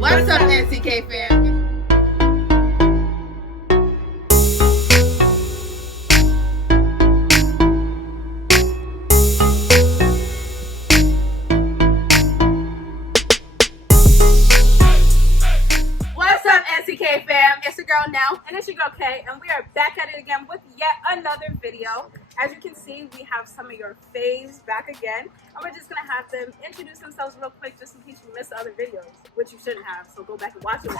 What's up, NCK fam? What's up, NCK fam? It's your girl Nelle, and it's your girl Kay, and we are back at it again with yet another video. As you can see, we have some of your faves back again, and we're just gonna have them introduce themselves real quick, just in case you missed the other videos, which you shouldn't have. So go back and watch them.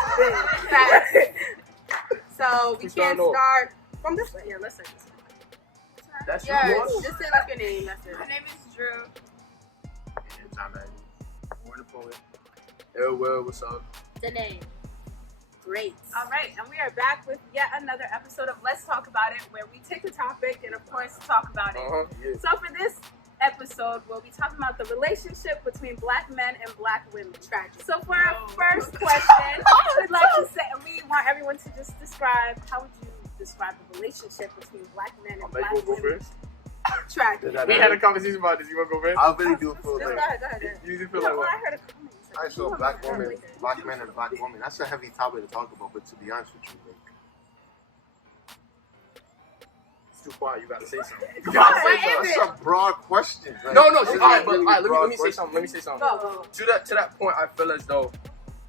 So we can start from this way. Yeah, let's start this way. That's Just say like your name. That's it. My name is Drew. And Ahmed. Oren the poet. Well, what's up? Danae. Great. All right, and we are back with yet another episode of Let's Talk About It, where we take a topic and, of course, talk about it. Yeah. So for this episode, we'll be talking about the relationship between black men and black women. Tragic. So for our first question, we'd like to say, we want everyone to just describe, how would you describe the relationship between black men and black women? Tragic. We had a conversation about this. You want to go first? I really do feel Go like ahead. You usually feel like what? I heard a comment. I saw black women, black men and black women. That's a heavy topic to talk about, but to be honest with you, like, It's too quiet. You gotta say something. You What gotta say is something. that's a broad question. Like, No. it's All a right, but really all right. Let broad me say question. something. Let me say something. Go. To that point, I feel as though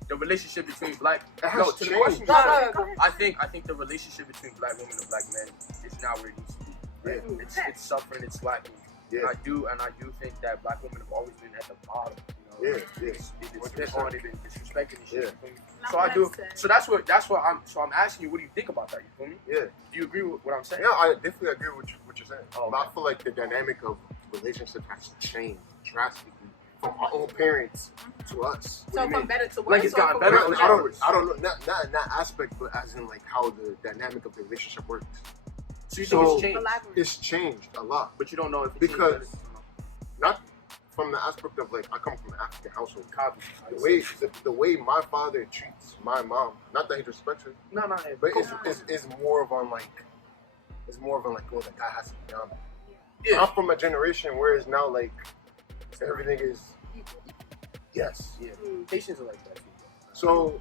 the relationship between black It has no to the changed. question. Go ahead. I think the relationship between black women and black men is not where it needs to be. Right? It's suffering. It's lacking. Yeah. I do think that black women have always been at the bottom. Yeah, It's yeah. they've been disrespecting and shit. Yeah. You feel me? So I do. So that's what I'm asking you. What do you think about that? You feel me? Yeah. Do you agree with what I'm saying? Yeah, I definitely agree with what you're saying. Oh, But I feel like the dynamic of relationships has changed drastically from our own parents to us. So from better to worse? Like it's gotten or better? from worse to I don't know, not in that aspect, but as in like how the dynamic of the relationship works. So you think So- it's changed, Elaborate. It's changed a lot. but you don't know if it's Because- changed better. Not from the aspect of like I come from an African household. Copy. The way my father treats my mom, not that he respects her, No. but it's more of on like oh, the guy has to be down. Yeah. I'm from a generation where it's now like everything is yes. Yeah. Patients are like that too.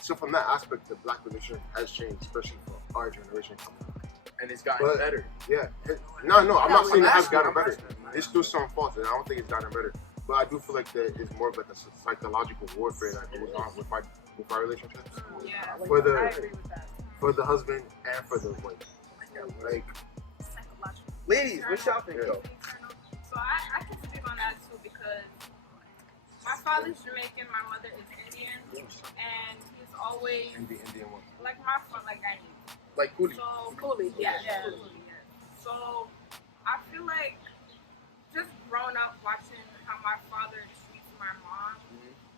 So from that aspect, the black relationship has changed, especially for our generation. And it's gotten But- better. Yeah. No, I'm not saying it has gotten better. asking, man. It's still some faults, and I don't think it's gotten better. But I do feel like that it's more of like a psychological warfare that goes on with our relationships. Yeah, For the- I agree with that. For the husband and for the wife. Like, Psychological. Ladies, what y'all think though? So I can speak on that too because my father's Jamaican, my mother is Indian, and he's always in the Indian one. like my father, like I need. Like coolie. So Cooley, yeah. Cooley, yeah. So I feel like just growing up watching how my father treats my mom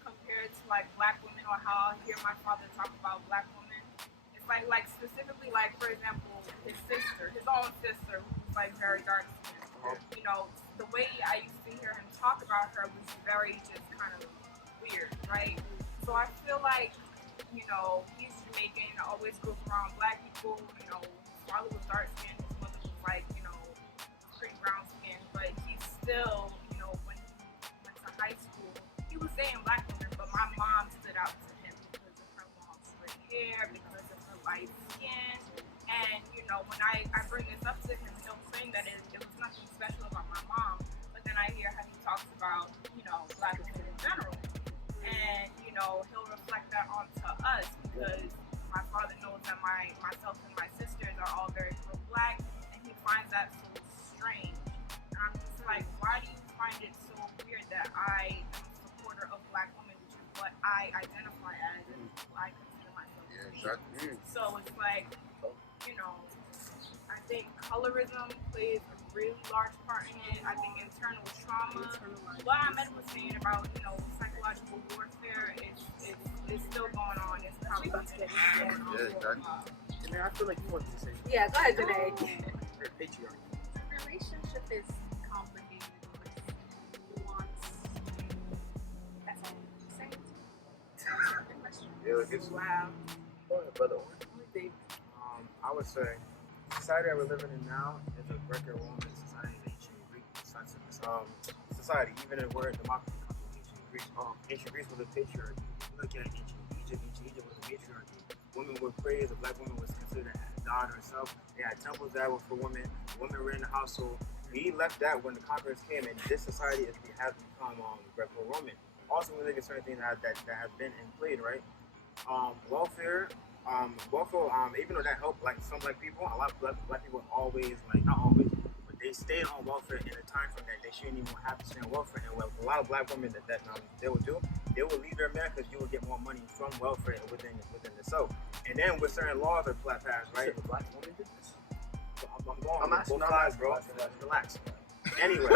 compared to like black women or how I hear my father talk about black women. It's like specifically like for example his own sister who's like very dark skinned. You know, the way I used to hear him talk about her was very just kind of weird, right? So I feel like, you know, he's Jamaican, always goes around black people, you know, his father was dark skinned, his mother was like, you know, pretty brown skinned, but he still, you know, when he went to high school, he was saying black women, but my mom stood out to him because of her long straight hair, because of her light skin, and, you know, when I bring this up to him, he'll say that it was nothing special about my mom, but then I hear how he talks about, you know, black women in general. And, you know, he'll reflect that onto us because my father knows that myself and my sisters are all very pro-black, and he finds that so strange. And I'm just like, why do you find it so weird that I am a supporter of black women, which is what I identify as and who I consider myself to be. Exactly. So it's like, you know, I think colorism plays a really large part in it. I think internal trauma. What Ahmed was saying about, you know, psychological warfare is still going on. It's probably still going on. Yeah, exactly. Man, I feel like you want to say Yeah, go ahead, Danae. you're a patriarch. The relationship is complicated with nuance. That's all I'm saying. Answer the question. Yeah, like it's Wow. Go ahead, brother. What do you think? I would say society that we're living in now is a record woman society of ancient Greek society. Even if we're a democracy country, ancient ancient Greece was a patriarchy. Look at ancient Egypt. Ancient Egypt was a matriarchy. Women were praised. A black woman was considered a god herself. They had temples that were for women. Women ran the household. We left that when the conquerors came, and this society has become Greco-Roman. Also, we look at certain things that have been in play, right? Welfare, even though that helped like some black people, a lot of black people always, like not always, but they stayed on welfare in a time frame that they shouldn't even have to stay on welfare. And what a lot of black women that they would do, they would leave their man because you would get more money from welfare within the South. And then with certain laws are passed, right? Black women did this. I'm asking both sides, bro. Relax. Anyway,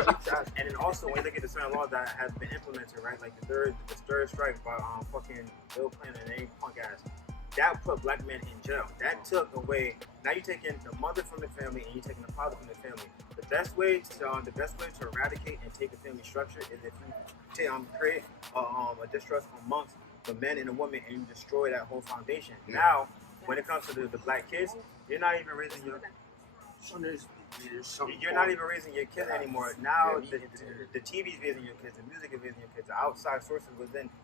and then also when you look at the certain laws that have been implemented, right? Like the third strike by fucking Bill Clinton and any punk ass, that put black men in jail. That took away. Now you're taking the mother from the family and you're taking the father from the family. The best way to eradicate and take a family structure is if you create a distrust amongst the men and the women and you destroy that whole foundation. Now, when it comes to the black kids, you're not even raising your. You're not even raising your kids anymore. Now the TV is raising your kids, the music is raising your kids, the outside sources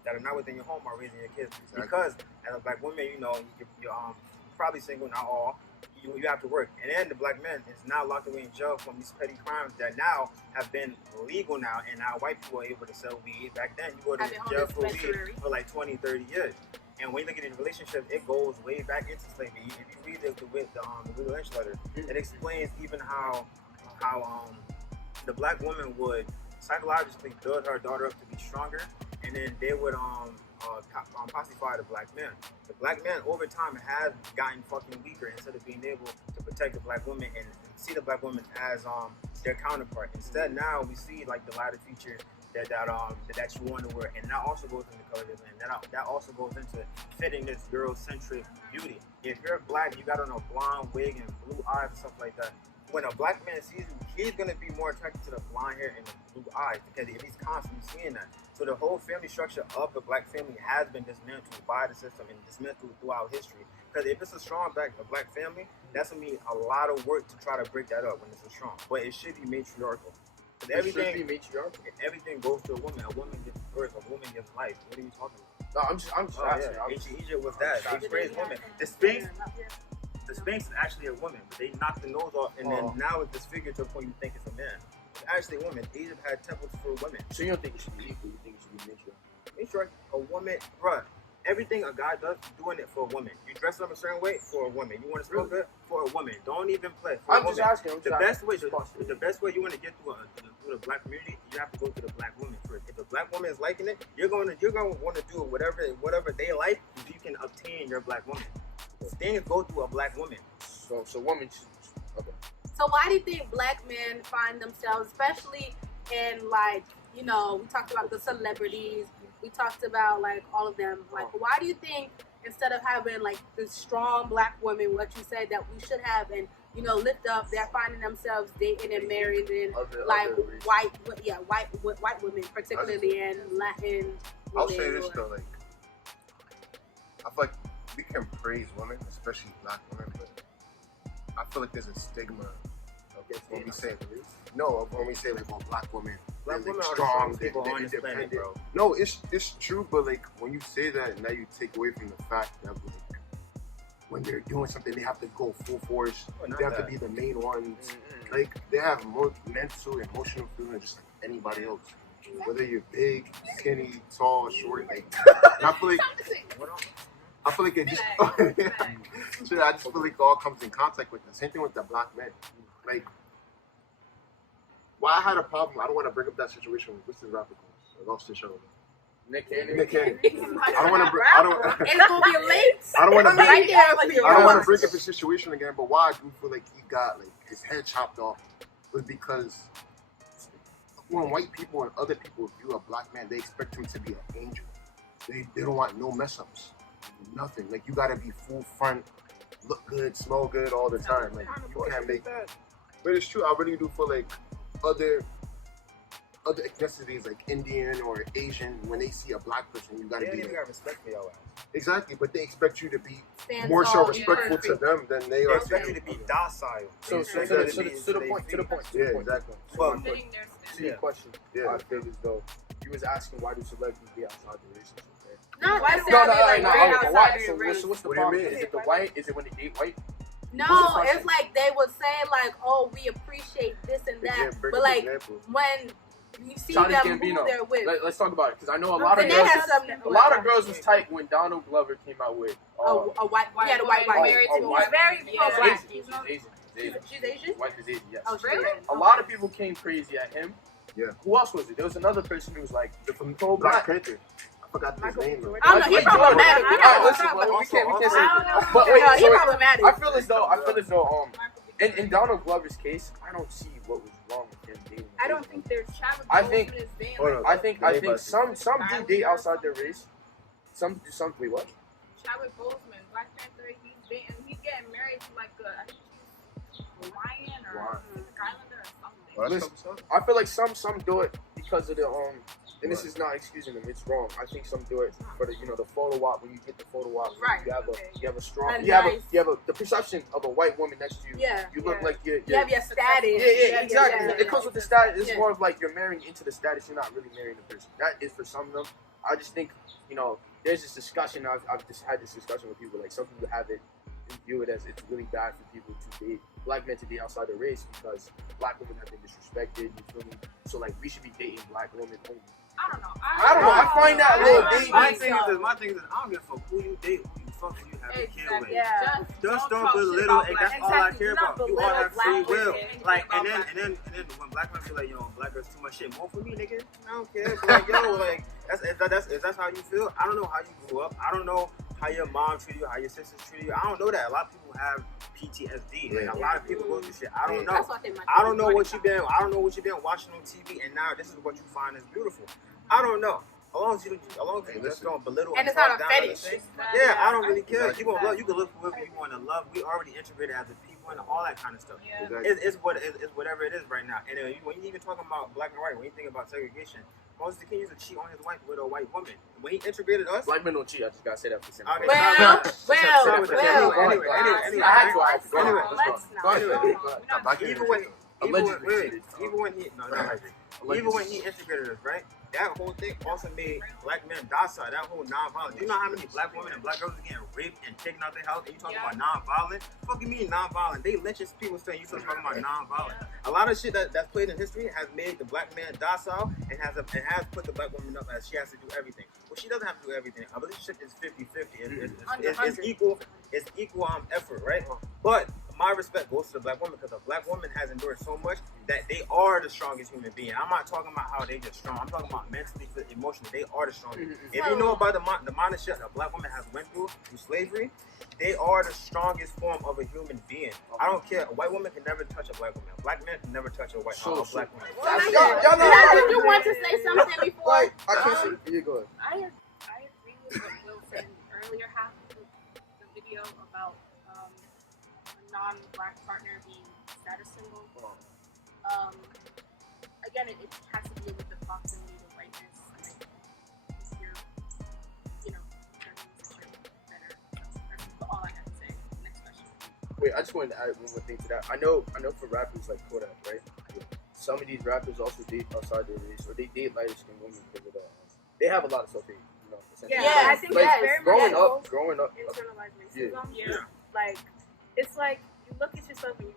that are not within your home are raising your kids. Exactly. Because as a black woman, you know, you're probably single, not all. You have to work, and then the black man is now locked away in jail from these petty crimes that now have been legal now, and now white people are able to sell weed. Back then, you go to jail for weed for like 20, 30 years. And when you look at the relationship, it goes way back into slavery. If you read the Willow Lynch letter, it explains even how the black woman would psychologically build her daughter up to be stronger, and then they would pacify the black man. The black man over time has gotten fucking weaker instead of being able to protect the black woman and see the black woman as their counterpart. Instead, now we see like the lighter features that you want to wear, and that also goes into colorism, and that also goes into fitting this girl-centric beauty. If you're black, you got on a blonde wig and blue eyes and stuff like that. When a black man sees you, he's gonna be more attracted to the blonde hair and the blue eyes because he's constantly seeing that. So the whole family structure of the black family has been dismantled by the system and dismantled throughout history. Because if it's a strong black family, that's gonna be a lot of work to try to break that up when it's a strong. But it should be matriarchal. Everything goes to a woman. A woman gives birth. A woman gives life. What are you talking about? No, I'm just asking. Yeah. Ancient Egypt was that. They praised women. The Sphinx is actually a woman, but they knocked the nose off, and then now it's disfigured to a point you think it's a man. It's actually a woman. Egypt had temples for women. So you don't think it should be equal? You think it should be matriarchal? Matriarch, a woman, bruh. Everything a guy does, doing it for a woman. You dress up a certain way for a woman. You want to smell good for a woman. Don't even play. For I'm just asking. The best way you want to get through the black community, you have to go to the black woman first. If the black woman is liking it, you're going to want to do whatever they like if you can obtain your black woman. Things go through a black woman. So women. Okay. So why do you think black men find themselves, especially in like, you know, we talked about the celebrities, we talked about like all of them. Like, why do you think instead of having like this strong black woman, what you said that we should have and you know lift up, they're finding themselves dating and married and like white women, particularly in Latin. I'll say this though, like I feel like we can praise women, especially black women, but I feel like there's a stigma when we say like black women. Black women like, are strong, the people on this planet, bro. No, it's true, but like when you say that, now you take away from the fact that like when they're doing something, they have to go full force. They have to be the main ones. Mm-hmm. Like they have more mental, emotional feelings just like anybody else. Whether you're big, skinny, tall, short, like I feel like it just. So I just feel like it all comes in contact with the same thing with the black men. Like. Why I had a problem, I don't want to bring up that situation. What's his rapper called? I lost the show. Nick Cannon. I don't want to bring. I don't want to bring up the situation again. But why I do feel like he got like his head chopped off was because when white people and other people view a black man, they expect him to be an angel. They don't want no mess ups, nothing. Like you gotta be full front, look good, smell good all the time. Like you can't make that. But it's true. I really do feel like other ethnicities like Indian or Asian, when they see a black person, you gotta be. They got respect for your ass. Exactly, but they expect you to be more so respectful to them than they are. They expect you to be docile. So to the point. Yeah, exactly. To your question. Yeah. I feel as though you was asking why do celebrities be outside the relationship, right? Not Why necessarily like no, right but why? outside So of race. what's the What do you problem? mean? Is it the white? Is it when they date white? No, What's the question? it's like they would say like, "Oh, we appreciate this and that," but like when you see Childish them who Gambino. they're with, Let's talk about it because I know a lot of and they girls. have some. A lot of girls was tight when Donald Glover came out with. A white, White yeah, the white woman wife. married to He's a white- very Yeah. pro-black. She's He's Asian. not. She's Asian. She's Asian. Wife is Asian. Yes. Oh, she's Asian. A lot of people came crazy at him. Yeah. Who else was it? There was another person who was like from pro-black. Black Panther. I forgot his name. Though. I don't know. He's problematic. All right, listen, we can't say. I don't know. But wait, No, he's so problematic. I feel as though in Donald Glover's case, I don't see what was wrong with him dating. I don't think there's Chadwick I think- Boseman is dating. Hold on. I think some do date outside their race. Some wait what? Chadwick Boseman, Black Panther, he's dating. He's getting married to like I think she's Hawaiian or Pacific Islander or something. Well, that's Listen, some stuff. I feel like some do it because of the and this is not excusing them. It's wrong. I think some do it for the the photo op. When you get the photo op, Right, you have okay. a strong And you have nice. the perception of a white woman next to you. Yeah. You look Yeah. like you're You have your status. yeah, exactly. yeah, It comes with the status. It's Yeah. more of like you're marrying into the status. You're not really marrying the person. That is for some of them. I just think there's this discussion. I've just had this discussion with people. Like some people have it view it as it's really bad for people to date black men to date outside their race because black women have been disrespected. You feel me? So like we should be dating black women only. I don't know. I don't know. I find that a little dangerous. My thing is, I don't give a fuck who you date, who you fuck, who you have a kid with. Yeah. Just don't talk shit belittle, about and black that's men. all I Exactly. care Do not about. You all belittle have black free will. women. Like, About and then when black men feel like black girls too much shit, more for me, nigga. I don't care. But like, like that's how you feel. I don't know how you grew up. I don't know how your mom treated you, how your sisters treated you. I don't know that. A lot of people have PTSD. Like a lot of people go through shit. I don't know. That's what they might I don't know what you've been watching on TV, and now this is what you find is beautiful. I don't know. As long as you just don't belittle And it's talk not a down fetish. other things. Yeah, I don't really care. Exactly. You gonna love. You can look for whoever you want to love. We already integrated as a people and all that kind of stuff. Yeah. Exactly. It's whatever it is right now. And when you even talking about black and white, when you think about segregation, Moses the King used to cheat on his wife with a white woman. When he integrated us, Black men don't cheat. I just gotta say that for some. Okay. Even when he integrated us, right? That whole thing also made black men docile. That whole non-violent. Do you know how many black women and black girls are getting raped and taken out their house? And you talking about non-violent? What do you mean non-violent? They lynching people saying you talking about non-violent. A lot of shit that's played in history has made the black man docile and has put the black woman up as she has to do everything. Well, she doesn't have to do everything. A relationship is 50-50. It's equal. It's equal effort, right? But my respect goes to the black woman because the black woman has endured so much that they are the strongest human being. I'm not talking about how they just strong. I'm talking about mentally, emotionally. They are the strongest. If you know about the amount of shit a black woman has went through slavery, they are the strongest form of a human being. I don't care. A white woman can never touch a black woman. A black man can never touch a black woman. Did you want to say something before? I can't say. You go ahead. I agree with what Will said in the earlier half of the video about a non-black partner being status symbol. Again, it has to do with the proximity to whiteness. Like, if you're, that means that you're better. That's all I have to say. Next question. Wait, I just wanted to add one more thing to that. I know for rappers like Kodak, right? Some of these rappers also date outside their race, or they date lighter skinned women because of that. They have a lot of self-hate, essentially. Yeah, I think that's very growing much up. internalized racism. Yeah. Like, it's like you look at yourself and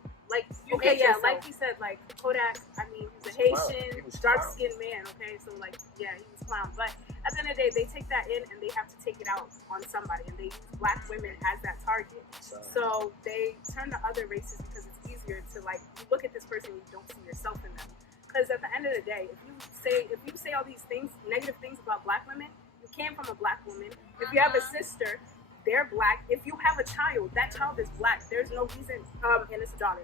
you hate yourself. like he said, like Kodak. I mean, he's a Haitian, dark-skinned man. Okay, so like, yeah, he was clown. But at the end of the day, they take that in and they have to take it out on somebody, and they use black women as that target. So they turn to other races because it's easier to like you look at this person and you don't see yourself in them. Because at the end of the day, if you say all these things, negative things about black women, you came from a black woman. If you have a sister, they're black. If you have a child, that child is black. There's no reason, and it's a daughter.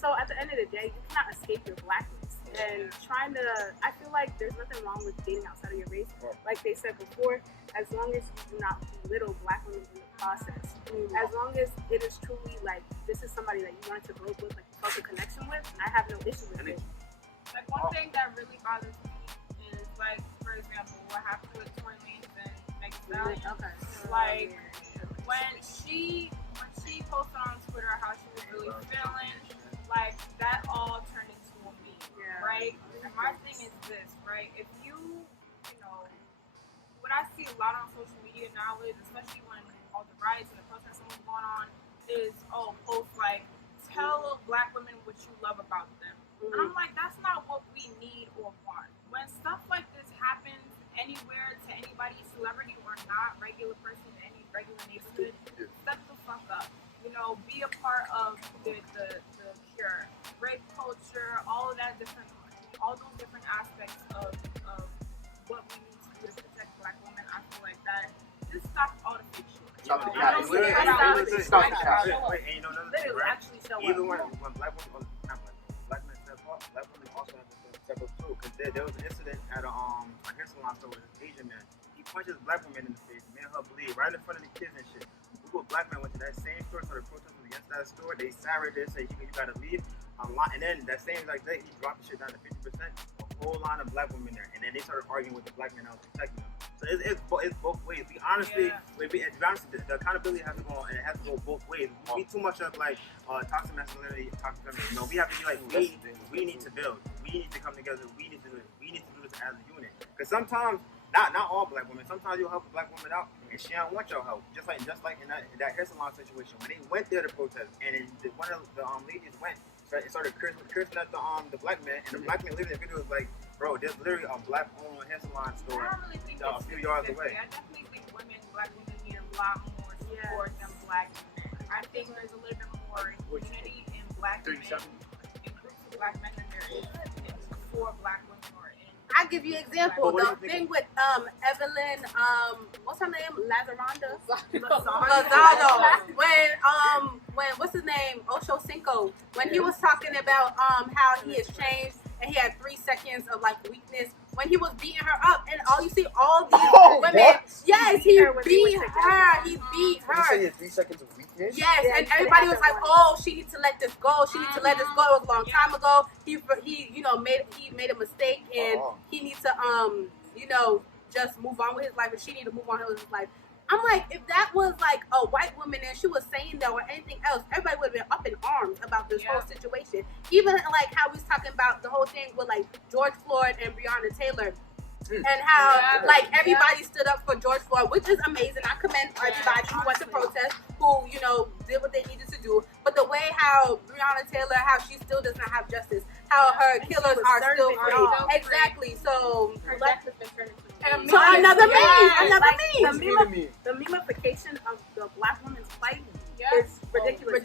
So at the end of the day, you cannot escape your blackness. And I feel like there's nothing wrong with dating outside of your race. Like they said before, as long as you do not belittle black women in the process. As long as it is truly like, this is somebody that you wanted to grow up with, like you felt a connection with, I have no issue with it. Like one thing that really bothers me is like, for example, what happened with Tory and Meg Stallion. Okay. Like when she posted on Twitter how she was really feeling, like that all turned into a meme, right? And my thing is this, right? If you lot on social media nowadays, especially when all the riots and the protests and what's going on, is post like, tell black women what you love about them. And I'm like, that's not what we need or want. When stuff like this happens anywhere to anybody, celebrity or not, regular person in any regular neighborhood, step the fuck up. You know, be a part of the cure, rape culture, all of that different, all those different aspects of what we need to do to protect black women. I feel like that. Just stop all the fake shit. Stop the I don't cap. Stop the cap. And you know another thing, Literally, right? actually show Even up. when black women, not black men step up, black women also have to step up too. Because there was an incident at a hair salon store with an Asian man. He punches black women in the face, made her bleed right in front of the kids and shit. A black man went to that same store, started protesting against that store. They sired there, say you gotta leave. And then that same exact day, he dropped the shit down to 50%. A whole line of black women there, and then they started arguing with the black man that was protecting them. So it's both ways. We honestly, the accountability has to go on, and it has to go both ways. We too much of like toxic masculinity, toxic femininity. No, we have to be like we need to build. We need to come together. We need to do it. We need to do this as a unit. Because sometimes. Not all black women. Sometimes you'll help a black woman out, and she don't want your help. Just like in that hair salon situation, when they went there to protest, and one of the ladies went, started cursing at the black man, and the black man living in the video was like, bro, there's literally a black-owned hair salon store I don't really think a few yards away. I definitely think black women need a lot more support than black men. I think there's a little bit more unity in black men, in groups of black men than there is for black women or in. I'll give you an example. The thing with Evelyn, what's her name? Lazaranda? Lozano. When what's his name? Ocho Cinco. When he was talking about how he has changed and he had 3 seconds of like weakness when he was beating her up, and all you see all these women. What? Yes, he beat her. He beat You her. say you had 3 seconds of weakness? Yes, and everybody was like, "Oh, she needs to let this go. She needs to let this go." It was a long time ago. He made a mistake, and he needs to just move on with his life, and she needs to move on with his life. I'm like, if that was like a white woman and she was saying that or anything else, everybody would have been up in arms about this whole situation. Even like how we was talking about the whole thing with like George Floyd and Breonna Taylor. And how like everybody stood up for George Floyd, which is amazing. I commend everybody who went to protest, who did what they needed to do. But the way how Breonna Taylor, how she still does not have justice, how her killers are still free. Exactly. So another meme. The memification of the black woman's fight is ridiculous.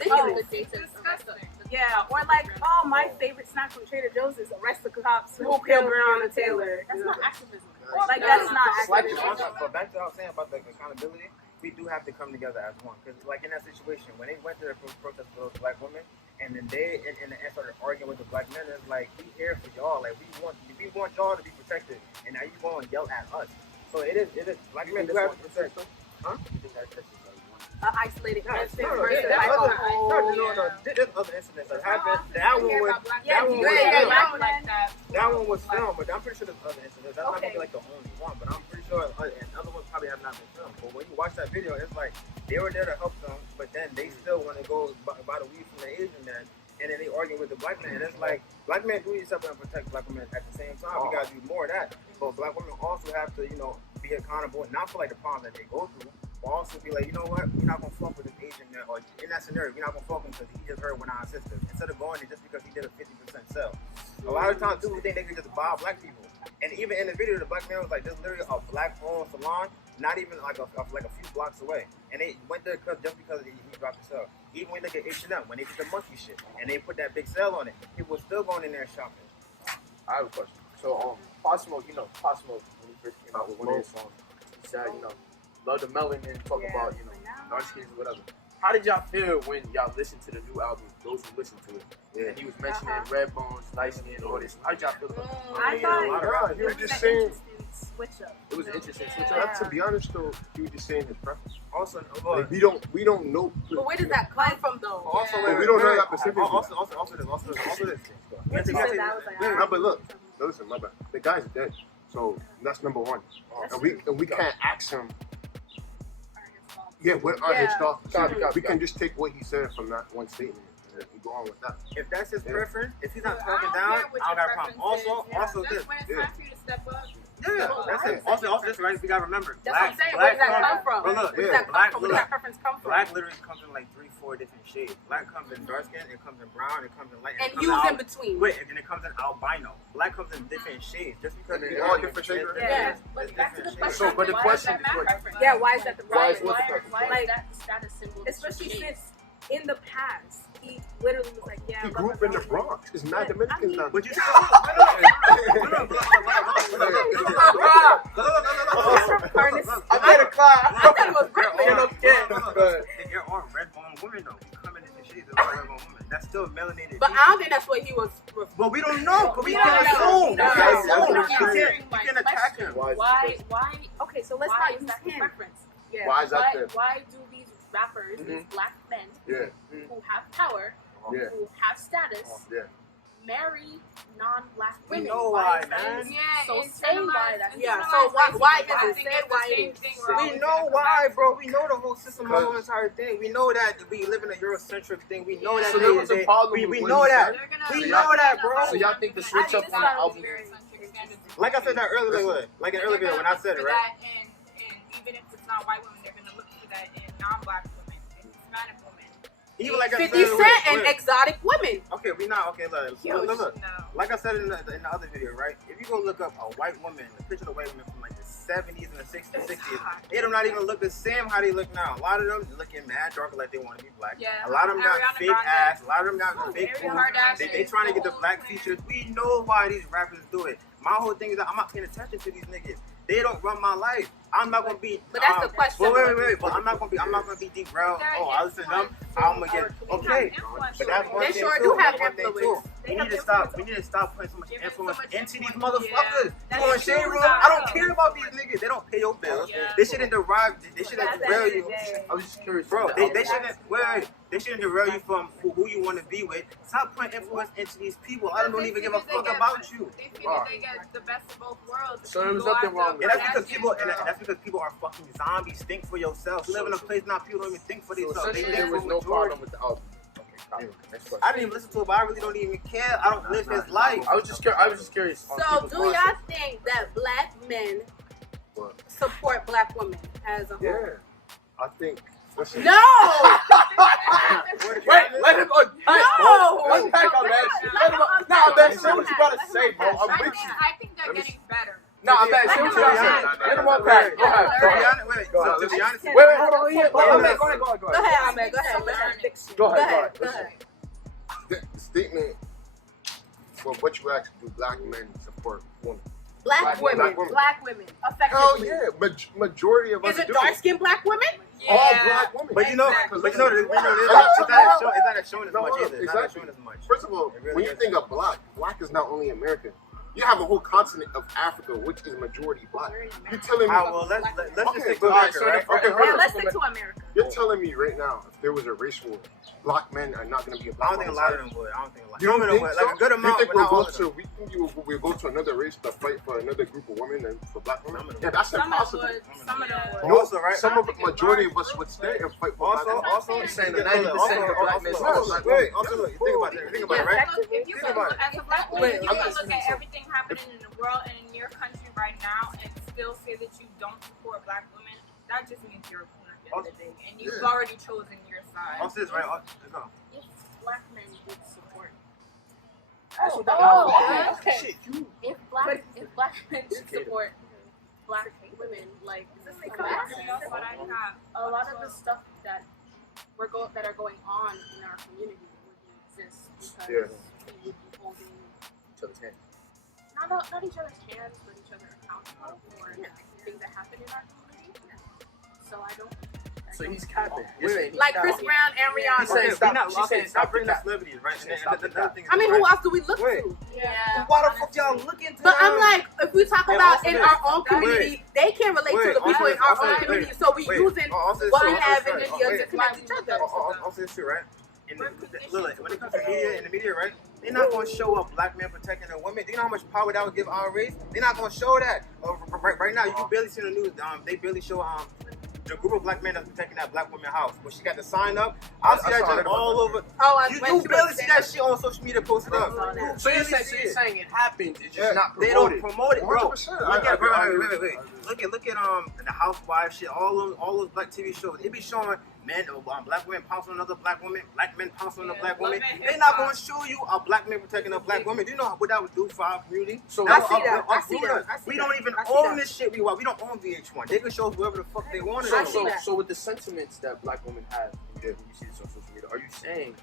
Yeah, or like, oh, my favorite snack from Trader Joe's is arrest the cops who killed Breonna Taylor. That's not activism. Like, that's not activism. But back to what I was saying about the accountability, we do have to come together as one. Because, like, in that situation, when they went to the protest for those black women, and then they and started arguing with the black men, it's like, we here for y'all. Like, we want y'all to be protected, and now you going to yell at us. So it is black men do have to protect. Huh? Isolated incident No. versus There's like other incidents that happened. That one was filmed, but I'm pretty sure there's other incidents. That's not gonna be like the only one, but I'm pretty sure and other ones probably have not been filmed. But when you watch that video, it's like they were there to help them, but then they still want to go buy the weed from the Asian man, and then they argue with the black man. And it's like black men do yourself and protect black women at the same time. We gotta do more of that. But black women also have to, be accountable, not for like the problems that they go through. But also be like, you know what? We're not gonna fuck with this Asian man, or in that scenario, we're not gonna fuck him because he just heard one of our sisters. Instead of going there just because he did a 50% sell. A lot of times, people think they can just buy black people. And even in the video, the black man was like, "There's literally a black-owned salon, not even like a few blocks away." And they went there just because he dropped the sale. Even when they get H&M, when they did the monkey shit, and they put that big sale on it, people were still going in there shopping. I have a question. So, Pop Smoke, when he first came out with one of his songs, he said, love the melanin, talk about, dark skins, whatever. How did y'all feel when y'all listened to the new album, those who listened to it? And he was mentioning red bones, light skin, all this. How did y'all feel about it? I thought he was just saying. Switch up. It was an interesting switch up. To be honest, though, he was just saying his preference. Also, Like, we don't know. But where does that come from, though? Also, we don't know that specifically. Also this. No, but look, listen, my bad. The guy's dead, so that's number one. And we can't ask him. Yeah, what are his thoughts? We can just take what he said from that one statement and go on with that. If that's his preference, if he's not talking down, I don't got a problem. Also this. When it's time for you to step up, Yeah, that's it. Also, this right. We gotta remember. That's what I'm saying. Where does that come from? Bro, look, Where does that come from? Where does that preference come from? Black literally comes in like 3-4 different shades. Black comes in dark skin, it comes in brown, it comes in light, and hues in between. Wait, and then it comes in albino. Black comes in different shades. Just because they all different shades. Yeah. But back to the different question. shades. So, but the why question is that is, preference? Yeah, why is that the Why preference? is Like, that the status symbol? especially since in the past, he literally was like, yeah. He grew up in the Bronx. It's mad Dominicans now. But you still. I made a class. I thought it was Brooklyn. There are red bone women though. You come in different shades of red bone women. That's still melanated. But I don't think that's what he was. But we don't know. But we don't can't know. assume. No, We no, can't no, assume. no, You can't attack him. Why? Okay, so let's Why not is use that the him. preference? Yeah. Why is that there? Why do these rappers, these black men Yeah. who have power, Yeah. who have status, Yeah. marry non-black We women? know why, is that- man. So say why that's Yeah, so why is it? think Say it's the why it same is. thing we're We always know gonna come why, back bro. to. We know the whole system, the whole entire thing. We know that we live in a Eurocentric thing. We know that. So there was a problem We with know what he that. said? We know that, bro. So y'all think the switch up on the album? Like I said that earlier, like an earlier video when I said it, right? And even if it's not white women, they're gonna look for that in non-black women, in Hispanic women. Even like I 50 said, Cent and wait. exotic women. Okay, we not okay. Look. No. Like I said in the other video, right? If you go look up a white woman, a picture of a white woman from like the 70s and the 60s, they do not even look the same how they look now. A lot of them looking mad darker like they want to be black. Yeah. A lot of them got Ariana fake Grande. ass. A lot of them got fake Very boobs. hard ass They shit. trying to get the black features. We know why these rappers do it. My whole thing is that I'm not paying attention to these niggas. They don't run my life. I'm not gonna be. But that's the question. Wait. But I'm not gonna be derailed. Oh, I listen to them. I'm gonna get okay. But that's one They thing sure too. do have That's one thing too. influence. We need to stop. We need to stop putting so much Giving influence so much into these influence, motherfuckers. yeah. You want That's shade true, room? though. I don't care about these niggas. They don't pay your bills. Yeah. They shouldn't derive. They shouldn't That's derail the you. day. I was just curious. Bro, from the they album. shouldn't. Wait. They shouldn't derail you from who you want to be with. Stop putting influence into these people. I don't even give a fuck about you. They feel that they get the best of both worlds. So there was You go nothing after wrong a with And that. that's because people. And girl. that's because people are fucking zombies. Think for yourself. You live in a place now. People don't even think for So themselves. They essentially, think there for was no majority. problem with the album. Okay, copy. Next question. I didn't even listen to it, but I really don't even care. I don't live his life. I was just curious. on So people's do y'all mindset. think that black men What? support black women as a whole? Yeah. I think. Listen. No! Wait, let him unpack. No! Unpack on that shit. Let him un- Nah, man, say what you gotta say, bro. I'm with you. I think they're getting better. Nah, man, say what you gotta say. Let him unpack. Go ahead. To Go be ahead. honest, wait. Go ahead. To be honest, Wait, hold on. Yeah, go ahead. Go ahead. Go ahead, Ahmed. Go ahead. Let's have fiction. Go ahead. Go ahead. The statement for what you asked, do black men support women? Black women. Black women. Black women. Hell Effectively. yeah. Majority of us Is it do. dark-skinned black women? All black women. but you know, Exactly. it's not showing as No, much either. It's not exactly. showing as much. First of all, It really when you is. think of black is not only American. You have a whole continent of Africa, which is majority black. You're telling me. Well, let's just Okay, say good America, so right? the- okay, Yeah, hold on. let's stick to America. You're telling me right now, if there was a race war, black men are not going to be a I black don't think a lot of them would. I don't think a lot. You don't Some of think them would. so? Like a good amount, you think but we'll not all go of them. to? We think we'll go to another race to fight for another group of women and for black women? Some of them. Yeah, that's Some of them impossible. would. Some of them would. No, Also, right? Some of the majority of us would stay and fight for black women. Also, You're saying the yeah, 90% of the blackness is also, black wait, also, look, think about it. Think about it, right? Look, if you Think can about look, it. as a black woman, Wait, you I'm can listening look at to- everything happening in the world and in your country right now and still say that you don't support black women. That just means you're a queen at the end of the day, and you've already chosen your side. Also, this, right? No. If black men did support, Okay. Shit, you. if black men did support black women, like But I have a lot of the stuff that that are going on in our community wouldn't exist because Yeah. we would be holding To the 10. not each other's hands, but each other accountable for things that happen in our community. So I don't. So he's capping. You're saying he's Like Chris capping. Brown and He Rihanna. said stop. Not, She said stop stop bringing the up cap. celebrities, right? She said And stop the the other cap. thing is, I mean, right? who else do we look Wait. to? Yeah. Why the fuck y'all looking to But I'm them? like, if we talk And about also in this- our own community, they can't relate to the people in our own community. So we using what we have in India to connect each other. Also, this too, right? Look, when it comes to media, in the media, right? They're not gonna show a black man protecting a woman. Do you know how much power that would give our race? They're not gonna show that. Right now, you can barely see the news. They barely show the group of black men that's protecting that black woman's house. When she got the sign up, I see that shit all over. You barely see that shit on social media posted up. So you're saying it happens, it's just not They promoted. don't promote it, bro. 100%. Wait. Look at the housewives shit, all those black TV shows. They be showing men, black women pounce on another black woman, black men pounce on a black woman. They're not going to show you a black man protecting a black woman. Do you know what that would do for our community? So I see that. We don't even own this shit. We don't own VH1. They can show us whatever the fuck they want. So with the sentiments that black women have, when you see this on social media, are you saying,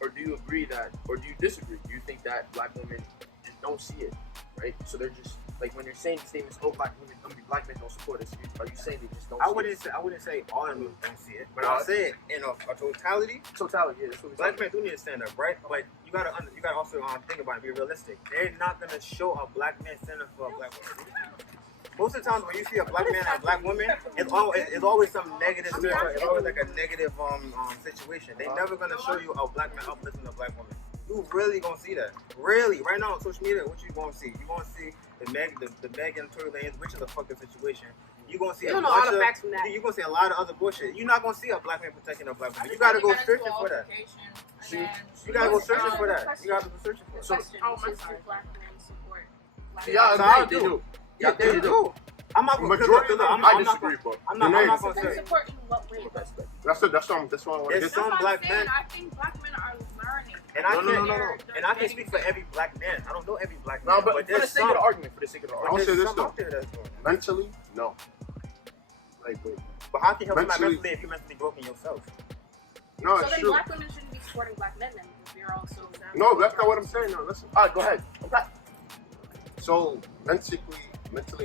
or do you agree that, or do you disagree? Do you think that black women just don't see it, right? So they're just like when you're saying statements, oh, black men don't support us. Are you saying they just don't? I wouldn't say all of them don't see it, but I'll say it in a totality. Totality, yeah. That's what black men do need to stand up, right? But you gotta also think about it, be realistic. They're not gonna show a black man standing for a black woman. Most of the times when you see a black man and a black woman, it's always some negative. It's always like a negative situation. They're never gonna show you a black man uplifting a black woman. You really gonna see that? Really? Right now on social media, what you gonna see? You gonna see the Meg and Tory lanes, which is a fucking situation. You gonna see all the facts from that. You gonna see a lot of other bullshit. You're not gonna see a black man protecting a black woman. You gotta go searching for that. You gotta go searching for that. You gotta go searching for it. So, black men support black yeah, they do. Yeah, they do. I'm not gonna I disagree, but I'm not gonna say. Support in what way? That's what I want to There's some black men. I think black men are learning. And I can't speak for every black man. I don't know every black man. No, but for the sake of the argument, I'll say this though. Mentally, no. Like, wait. But how can you help somebody mentally if you're mentally broken yourself? No, so it's then true. black women shouldn't be supporting black men then because we're also. No, that's not what I'm saying. No, listen. All right, go ahead. Okay. So mentally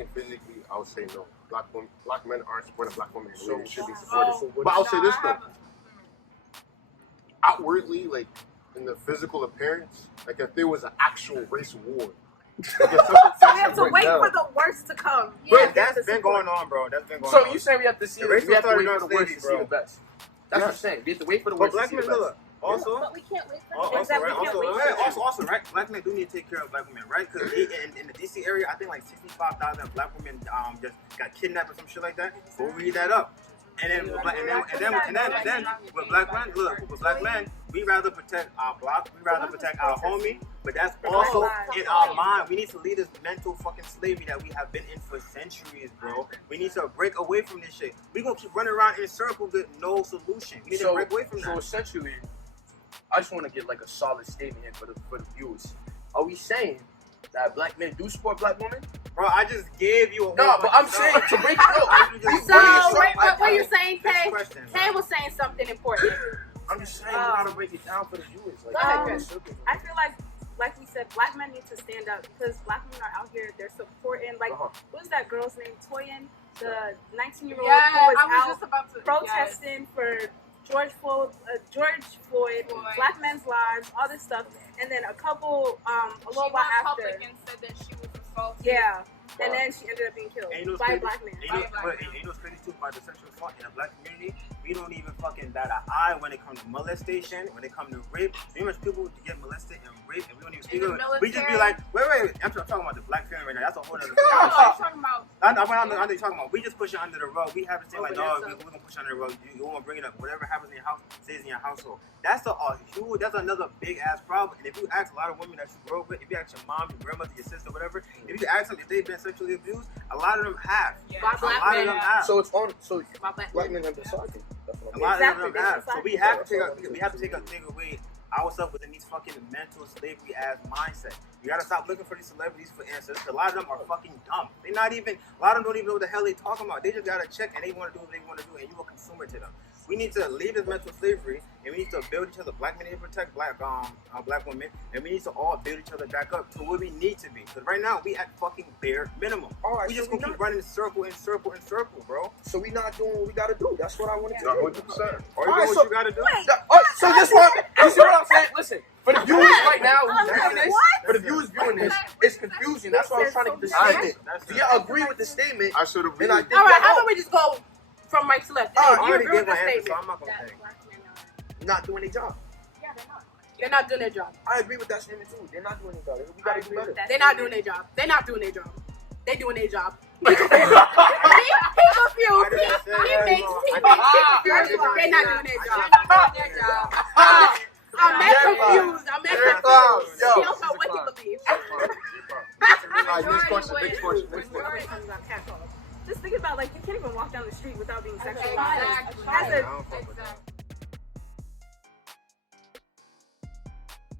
and physically, I would say no. Black men aren't supporting black women. So they should be supported. But I'll say this though. Outwardly, like in the physical appearance, like if there was an actual race war. So we have to wait for the worst to come. Bro, that's been going on, bro. That's been going on. So you saying we have to see we have to wait for the worst to see the best. That's what I'm saying. We have to wait for the worst to see the best. Also, but we can't wait for also, right? Black men do need to take care of black women, right? Because in the DC area, I think like 65,000 black women just got kidnapped or some shit like that. Go read that up. And then with black men, we rather protect our block, we rather protect our homie, but that's also in our mind. We need to leave this mental fucking slavery that we have been in for centuries, bro. We need to break away from this shit. We gonna keep running around in circles with no solution. We need to break away from that. So essentially, I just want to get like a solid statement here for the viewers. Are we saying that black men do support black women? Bro, I just gave you a whole but I'm saying to break it up. So what you're saying, Kay? Kay was saying something important. I'm just saying we gotta break it down for the viewers. Like, I feel like we said, black men need to stand up because black men are out here. They're supporting. Like, what was that girl's name? Toyin, the 19-year-old who was out protesting for George Floyd, black men's lives, all this stuff. And then a little while after, said that she was assaulted. Yeah, and then she ended up being killed by a black man. And you know what's crazy too about the sexual assault in the black community? We don't even fucking bat an eye when it comes to molestation, when it comes to rape. You know much people get molested and raped, and we don't even speak of it. We just be like, wait. I'm talking about the black family right now. That's a whole other conversation. I know you're talking about. We just push it under the rug. We haven't said like, no, we're gonna push it under the rug. You won't bring it up. Whatever happens in your house stays in your household. That's that's another big ass problem. And if you ask a lot of women that you grew up with, if you ask your mom, your grandmother, your sister, whatever, if you ask them if they've been sexually abused, a lot of them have. A lot of them have. So it's on. So black men have decided. A lot of them have. So we have to take away ourselves within these fucking mental slavery ass mindset. You gotta stop looking for these celebrities for answers. A lot of them are fucking dumb. A lot of them don't even know what the hell they talking about. They just gotta check and they want to do what they want to do, and you a consumer to them. We need to leave this mental slavery, and we need to build each other. Black men need to protect black women, and we need to all build each other back up to where we need to be. Because right now, we at fucking bare minimum. We just gonna keep running in circle, bro. So we not doing what we gotta do. That's what I want to do. 100%. Or you doing what you gotta do. So this one, you see what I'm saying? Listen, for the viewers right now who's viewing this, it's confusing. That's why I was trying to get the statement. Do you agree with the statement? I should agree. All right, how about we just go from right to left? I already gave my answer, so I'm not gonna say. Not doing their job. Yeah, they're not. They're not doing their job. I agree with that statement too. They're not doing their job. We gotta do better. They're not doing their job. They're not doing their job. They doing their job. He confused. He makes They're not doing their job. Their job. I'm confused. I'm confused. He don't know what he believes. Alright, next question. Just think about, like, you can't even walk down the street without being sexualized. Exactly.